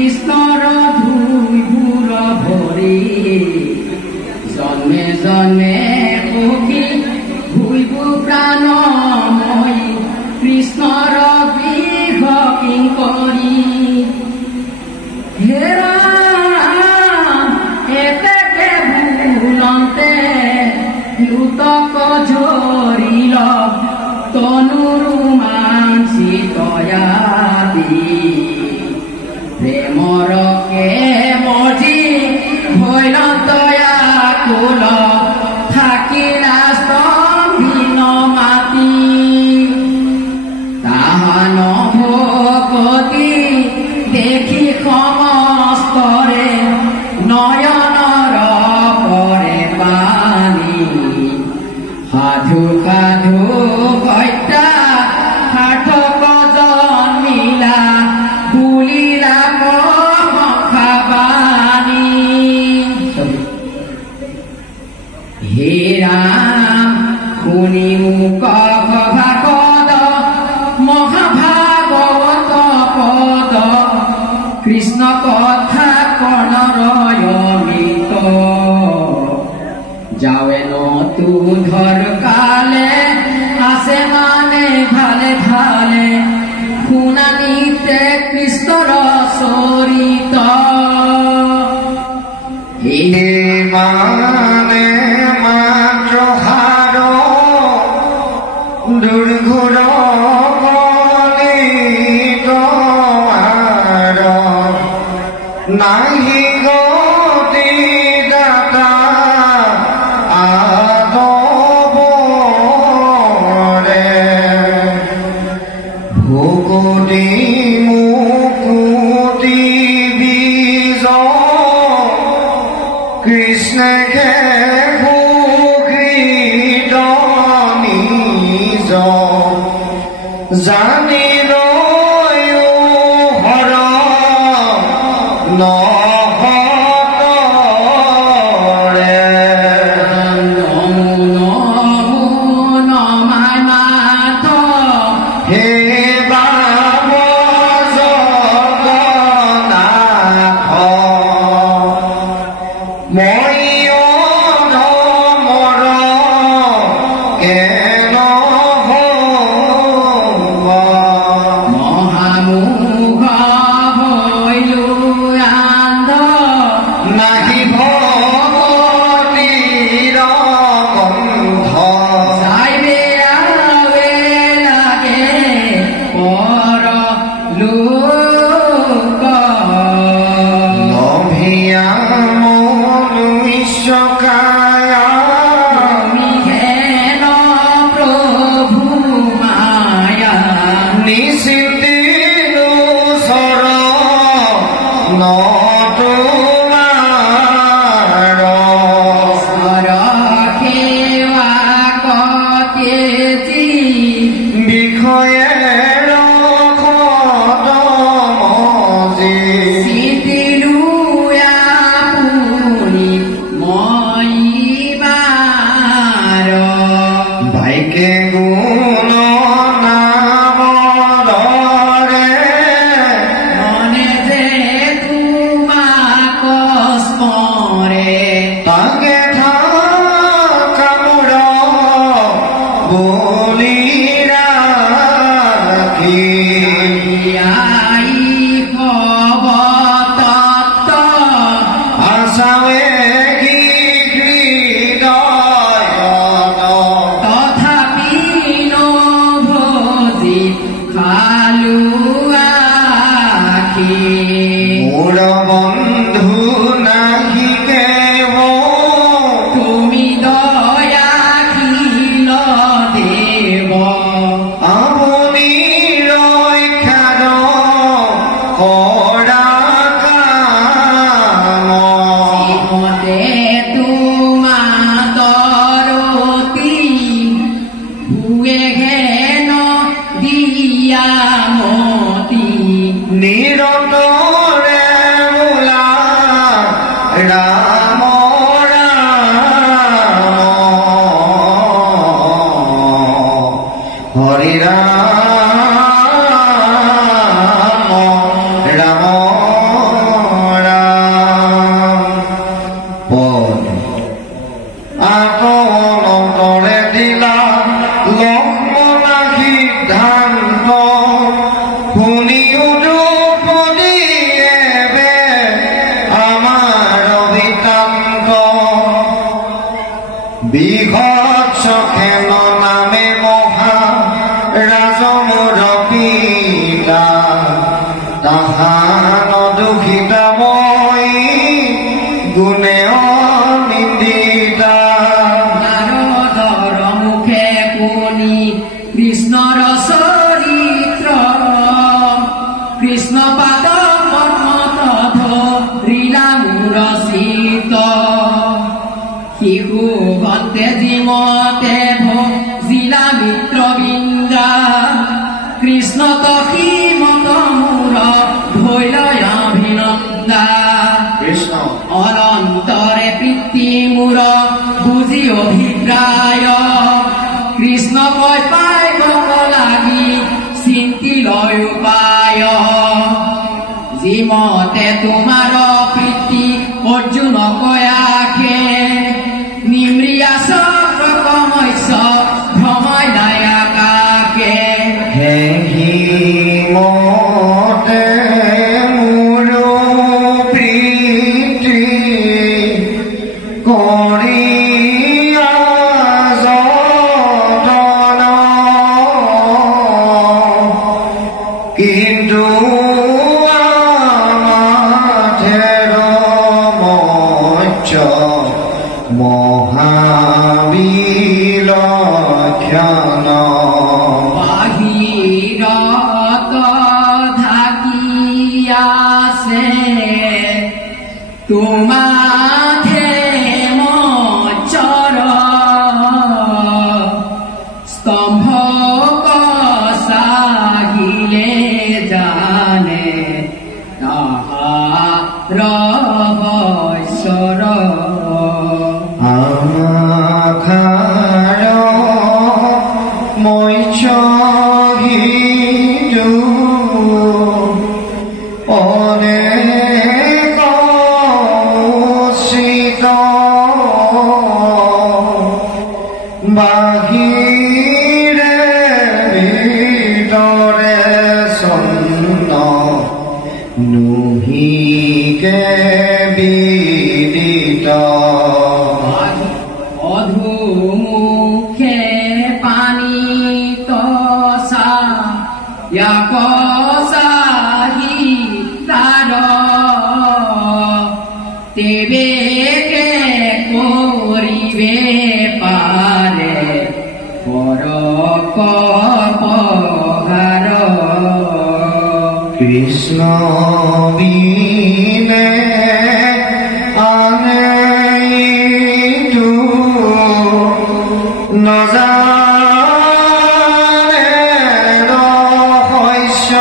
কৃষ্ণৰ ধুইবোৰ ভৰি জন্মে জন্মে সখী ভুইবোৰ প্ৰাণময়ী কৃষ্ণৰ গৃহ কিংকৰী হেৰা এতেকে ভুলন্তে লুটক ঝৰিল তনুৰু মানসি তয়াদি প্ৰেমৰ কে মজি ভৈল তয়া কুল থাকিলা স্তম্ভিন মাতি তাহান ভকতি দেখি সমস্তৰে নয়নৰ পৰে পানী সাধু সাধু হত্যা সাৰ্থক জন্মিলা বুলিলা মহাবাণী হে ৰাম শুনি মোক ভাগৱত মহাভাগৱত পদ কৃষ্ণ কথা কৰ্ণৰয় মৃত যাওয়ে নতু ধৰ কালে আসে মানে ভালে ভালে শুনানিতে কৃষ্ণৰ চৰিত মানে মাত্ৰ হাৰ দুৰ্ঘুৰ নাহি গতি দাতা ভুকুতি মুকুতি বীজ কৃষ্ণকে সুকৃত নিজ জানিল হৰ নহতৰে নমো নমো নমাই মাত হে বাব জগন্নাথ মই অধমৰ কেন মহামুখ হৈলো আন্ধ নাহি ভগতিৰ গন্ধ যাইবে আবে লাগে পৰ লোক লভিয়া মনুষ্যকায়া তুমি হেন প্ৰভু মায়া নিচিতিলো চৰ ন তোমাৰ সেৱা কতেজি বিষয়ে ৰখতমজি চিতিলো আপুনি মই বাৰ ভাইকে গুণ নামৰে মনে যে তোমাক স্মৰে তাকে কামুৰ বলি ৰাখি আই ভৱতত্ত্ব আচাৱে হৃদয়ত তথাপি নভজি খালো আখি মোৰ বন্ধু নাহিকে তুমি দয়াশীল দেৱ আপুনি ৰক্ষাৰ কৰা কাম মতে তোমাদৰতি ভুৱে ঘেন দিয়া মতি নিৰন্তৰে বোলা ৰাম ৰাম হৰি ৰাম ৰাম উন্নত সীমত মূৰ ধৈলয় অভিনন্দা কৃষ্ণ অনন্তৰে প্ৰীতি মূৰ বুজি অভিপ্ৰায় কৃষ্ণ কৈ পাই বক লাগি চিন্তি লয় উপায় যিমতে তোমাৰ প্ৰীতি অৰ্জুন কয়াকে নিমৃয়া চক্ৰ কমস্য ভ্ৰময় নায়াকাকে হেহি মতে মোৰ প্ৰীতি কৰিয়া যতন কিন্তু আমাথেৰ মজ্জ মহাবিলক্ষণ বাহিৰত ঢাকি আছে তোমাথে মজ্জৰ স্তম্ভ কচাহিলে জানে তাহাৰ বৈশ্বৰ আমাখাৰ মৈচহিদু অনেক উচিত বাহিৰে ভিতৰে চন্ন নুহিকে বিদিত অধুমুখে পানী তসা কচাহি তাৰ তেবেকে কৰিবে পাৰে পৰ কপহাৰ কৃষ্ণ বিনে আনেইটো নজানে ৰহস্য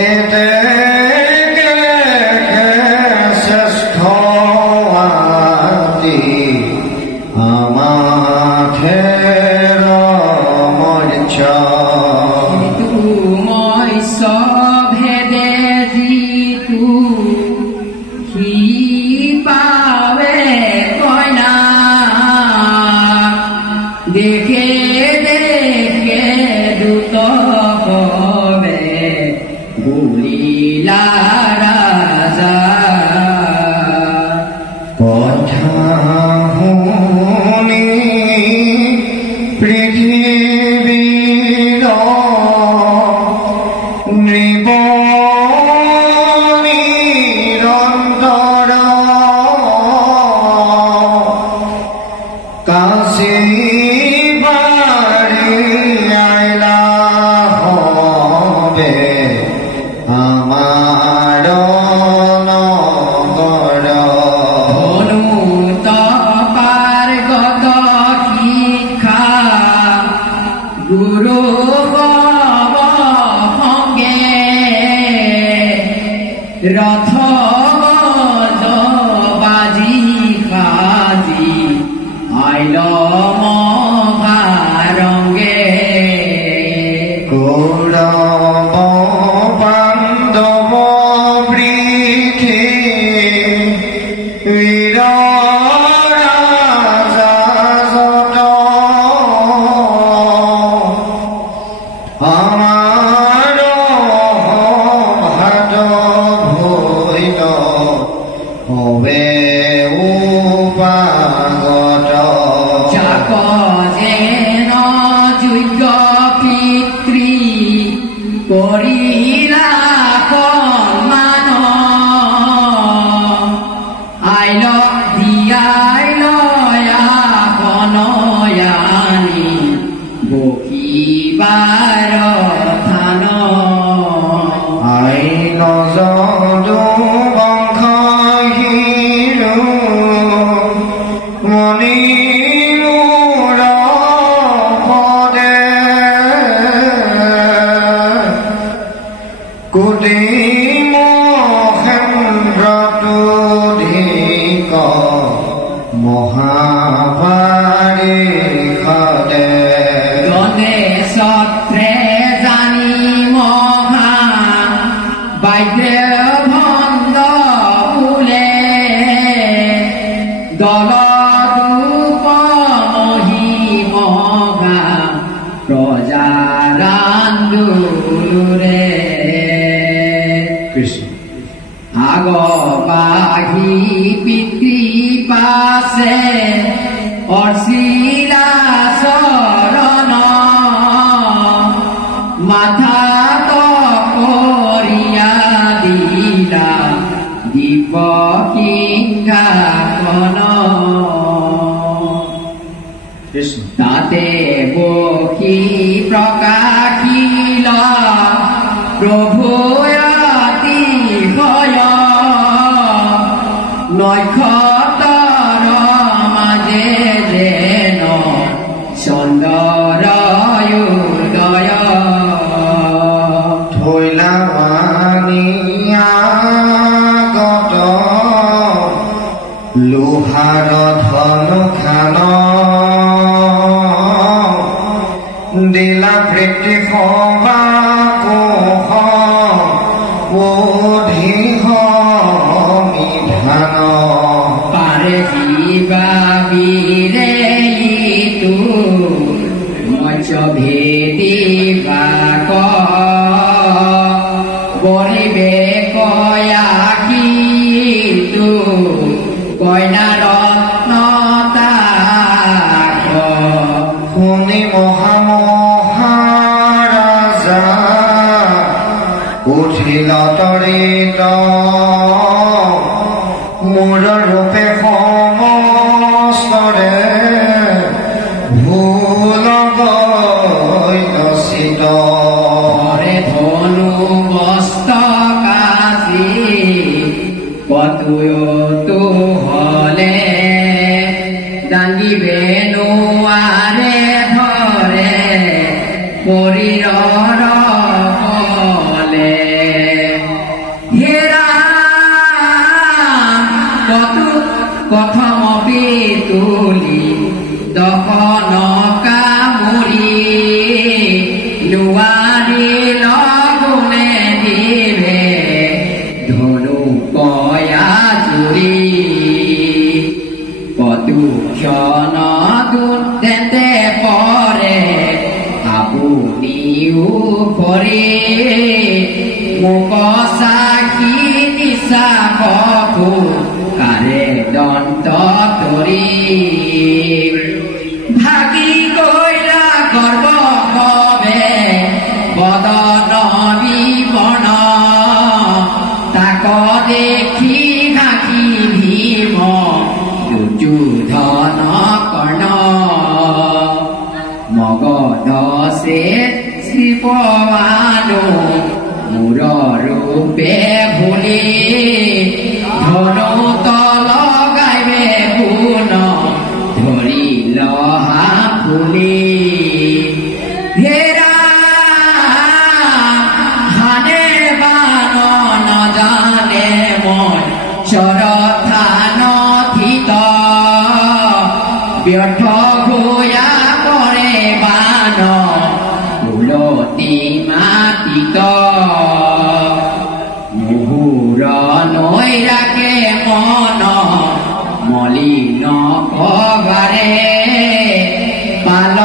এতেকে শ্ৰেষ্ঠ আদি আমাথেৰ মৰ্য মই ভেদে যিটো সি পাৱে কইনা দেখে দেখে দ্ৰুত হবে বুলিলা ৰাজা কথা শুনি পৃথিৱীৰ নিৰন্তৰ কাশী বাৰী আইলা হবে আমাৰ নগৰ অনুত পাৰ্গত শিক্ষা গুৰু বব সংগে ৰথ বাজি সাজি আইল মহাৰংগে কৌৰৱ পাণ্ডৱ পৃথিৱীৰ ৰাজা যত আমাৰ ভাত ভৈল হবে উপাগত যাক যেন যোগ্য পিতৃ কৰিলা সন্মান আইল দিয়াইল আপনয়ানি বহিবাৰ থান আইন যদু বংশহীৰু মণি মূৰ পদে কুটি মহেন্দ্ৰতুধিক মহাবাৰিষদে গণেশত্ৰে জানি মহা বাইদ্ৰে ভন্দ ফুলে দলদূপ মহিমগা প্ৰজাৰান্দোলৰে কৃষ্ণ আগবাহি পিতৃ পাছে অৰ্চিলা চৰণ মাথা তপৰিয়া দিলা দীপ সিংহাসন কৃষ্ণ তাতে বহি প্ৰকাশিল প্ৰভু অতিশয় নক্ষত্ৰৰ মাজে যেন চন্দ্ৰৰ উদয় থৈলা মানিয়াগত লোহাৰ ধনুখান দিলা প্ৰীতি সবা কোষ বোধিহ মিধান পাৰে শিৱা বীৰে ইটো মৎস্য ভেদি বাক বৰিবে কয়াকিটো কইনা ৰত্ন তাক শুনি মহামহাৰাজা উঠিল তৰিত মোৰ ৰূপে সমস্তৰে ভুল গৈচিত হৰে ধনু মস্তকাজি পতুয়তো হলে দাঙিবে নোৱাৰে ধৰে শৰীৰৰ বলে হেৰা কথমপি তুলি দশন কামুৰি নোৱাৰি লগুণে দিবে ধনু কয়া চুৰি কতু ক্ষণ দুৰ্দেতে পৰে আপুনিও কৰে মোক সাক্ষী নিচা কপু কাৰে দন্ত তৰি ভাগি গৈলা গৰ্ব কবে বদন বিবৰ্ণ তাক দেখি হাঁহি ভীম দুৰ্যোধন কৰ্ণ মগধ সে শ্ৰীপৱানো মূৰ ৰূপে ভুলি ধনু লগাইবে পুন ধৰি লহা ফুলি হেৰা হানে বান নজানে মন চৰথান থিত ব্যৰ্থ গোয়া কৰে বান কুলতি মাতিত মুহুৰ নৈৰাকে মন মলিন কবাৰে পাল